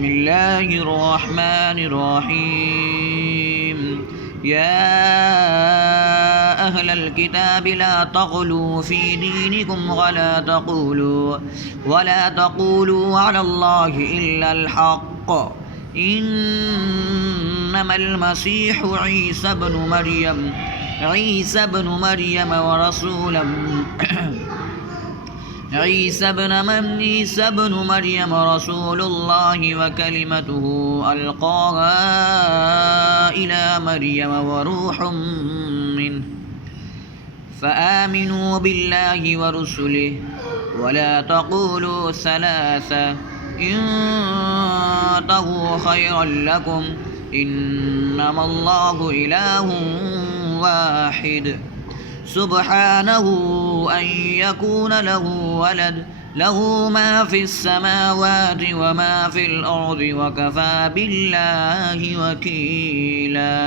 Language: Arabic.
بسم الله الرحمن الرحيم يا أهل الكتاب لا تغلوا في دينكم ولا تقولوا على الله إلا الحق إنما المسيح عيسى بن مريم رسول الله وكلمته ألقاها إلى مريم وروح منه فآمنوا بالله ورسله ولا تقولوا ثلاثة انتهوا خيرا لكم إنما الله إله واحد سبحانه أن يكون له ولد له ما في السماوات وما في الأرض وكفى بالله وكيلا